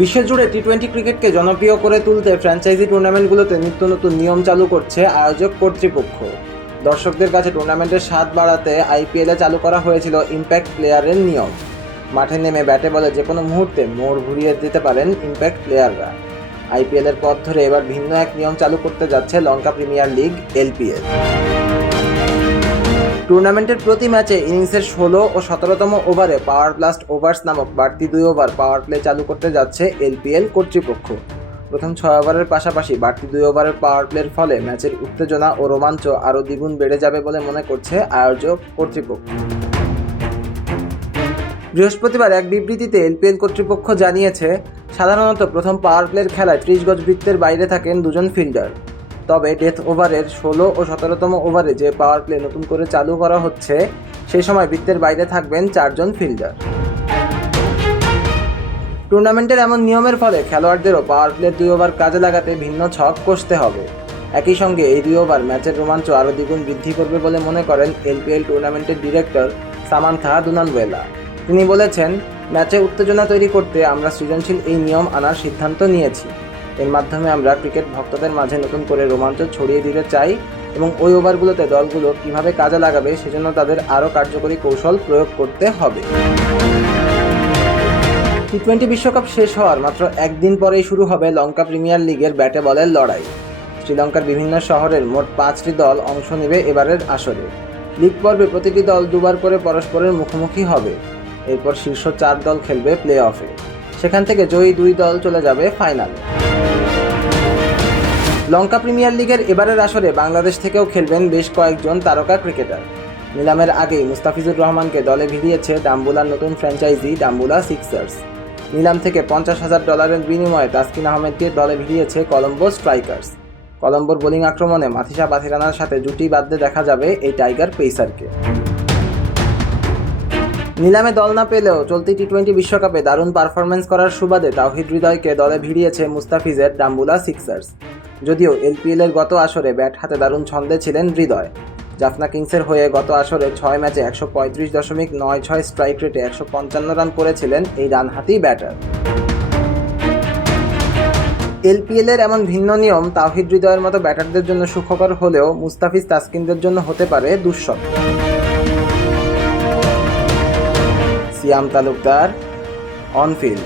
বিশ্বজুড়ে T twenty ক্রিকেটকে জনপ্রিয় করে তুলতে ফ্র্যাঞ্চাইজি টুর্নামেন্টগুলোতে নিত্য নতুন নিয়ম চালু করছে আয়োজক কর্তৃপক্ষ। দর্শকদের কাছে টুর্নামেন্টের স্বাদ বাড়াতে আইপিএলে চালু করা হয়েছিল ইম্প্যাক্ট প্লেয়ারের নিয়ম। মাঠে নেমে ব্যাটে বলে যে কোনো মুহূর্তে মোড় ঘুরিয়ে দিতে পারেন ইম্প্যাক্ট প্লেয়াররা আইপিএলের পথ ধরে এবার ভিন্ন এক নিয়ম চালু করতে যাচ্ছে লঙ্কা প্রিমিয়ার লিগ এলপিএল টুর্নামেন্টের প্রতি ম্যাচে ইনিংসের ষোলো ও সতেরোতম ওভারে পাওয়ার ব্লাস্ট ওভার্স নামক বাড়তি দুই ওভার পাওয়ার প্লে চালু করতে যাচ্ছে এলপিএল কর্তৃপক্ষ। প্রথম ছয় ওভারের পাশাপাশি বাড়তি দুই ওভারের পাওয়ার প্লের ফলে ম্যাচের উত্তেজনা ও রোমাঞ্চ আরও দ্বিগুণ বেড়ে যাবে বলে মনে করছে আয়োজক কর্তৃপক্ষ। বৃহস্পতিবার এক বিবৃতিতে এলপিএল কর্তৃপক্ষ জানিয়েছে, সাধারণত প্রথম পাওয়ার প্লের খেলায় ত্রিশ গজ বৃত্তের বাইরে থাকেন দুজন ফিল্ডার। তবে ডেথ ওভারের ষোলো ও সতেরোতম ওভারে যে পাওয়ার প্লে নতুন করে চালু করা হচ্ছে, সেই সময় বৃত্তের বাইরে থাকবেন চারজন ফিল্ডার টুর্নামেন্টের এমন নিয়মের ফলে খেলোয়াড়দেরও পাওয়ার প্লের দুই ওভার কাজে লাগাতে ভিন্ন ছক কষতে হবে। একই সঙ্গে এই দুই ওভার ম্যাচের রোমাঞ্চ আরও দ্বিগুণ বৃদ্ধি করবে বলে মনে করেন এলপিএল টুর্নামেন্টের ডিরেক্টর সামান্থা দুনানওয়েলা তিনি বলেছেন ম্যাচে উত্তেজনা তৈরি করতে আমরা সৃজনশীল এই নিয়ম আনার সিদ্ধান্ত নিয়েছি। এর মাধ্যমে আমরা ক্রিকেট ভক্তদের মাঝে নতুন করে রোমাঞ্চ ছড়িয়ে দিতে চাই এবং ওই ওভারগুলোতে দলগুলো কীভাবে কাজে লাগাবে সেজন্য তাদের আরও কার্যকরী কৌশল প্রয়োগ করতে হবে। টি টোয়েন্টি বিশ্বকাপ শেষ হওয়ার মাত্র একদিন পরেই শুরু হবে লঙ্কা প্রিমিয়ার লিগের ব্যাটে বলের লড়াই। শ্রীলঙ্কার বিভিন্ন শহরের মোট পাঁচটি দল অংশ নেবে এবারের আসরে। লিগ পর্বে প্রতিটি দল দুবার করে পরস্পরের মুখোমুখি হবে। এরপর শীর্ষ চার দল খেলবে প্লে অফে সেখান থেকে জয়ী দুই দল চলে যাবে ফাইনালে। লঙ্কা প্রিমিয়ার লিগের এবারের আসরে বাংলাদেশ থেকেও খেলবেন বেশ কয়েকজন তারকা ক্রিকেটার। নিলামের আগেই মুস্তাফিজুর রহমানকে দলে ভিড়িয়েছে ডাম্বুলার নতুন ফ্র্যাঞ্চাইজি ডাম্বুলা সিক্সার্স। নিলাম থেকে পঞ্চাশ হাজার ডলারের বিনিময়ে তাসকিন আহমেদকে দলে ভিড়িয়েছে কলম্বো স্ট্রাইকার্স। কলম্বোর বোলিং আক্রমণে মাথিসা বাথিরানার সাথে জুটি বাঁধতে দেখা যাবে এই টাইগার পেসারকে নিলামে দল না পেলেও চলতি টি টোয়েন্টি বিশ্বকাপে দারুণ পারফরমেন্স করার সুবাদে তাওহিদ হৃদয়কে দলে ভিড়িয়েছে মুস্তাফিজের ডাম্বুলা সিক্সার্স যদিও এলপিএল এর গত আসরে ব্যাট হাতে দারুণ ছন্দে ছিলেন হৃদয়। জাফনা কিংসের হয়ে গত আসরে ছয় ম্যাচে একশো পঁয়ত্রিশ দশমিক নয় ছয় স্ট্রাইক রেটে একশো পঞ্চান্ন রান করেছিলেন এই রানহাতি ব্যাটার। এলপিএল এর এমন ভিন্ন নিয়ম তাওহিদ হৃদয়ের মতো ব্যাটারদের জন্য সুখকর হলেও মুস্তাফিজ তাসকিনদের জন্য হতে পারে দুঃস্বপ্ন সিয়াম তালুকদার অনফিল্ড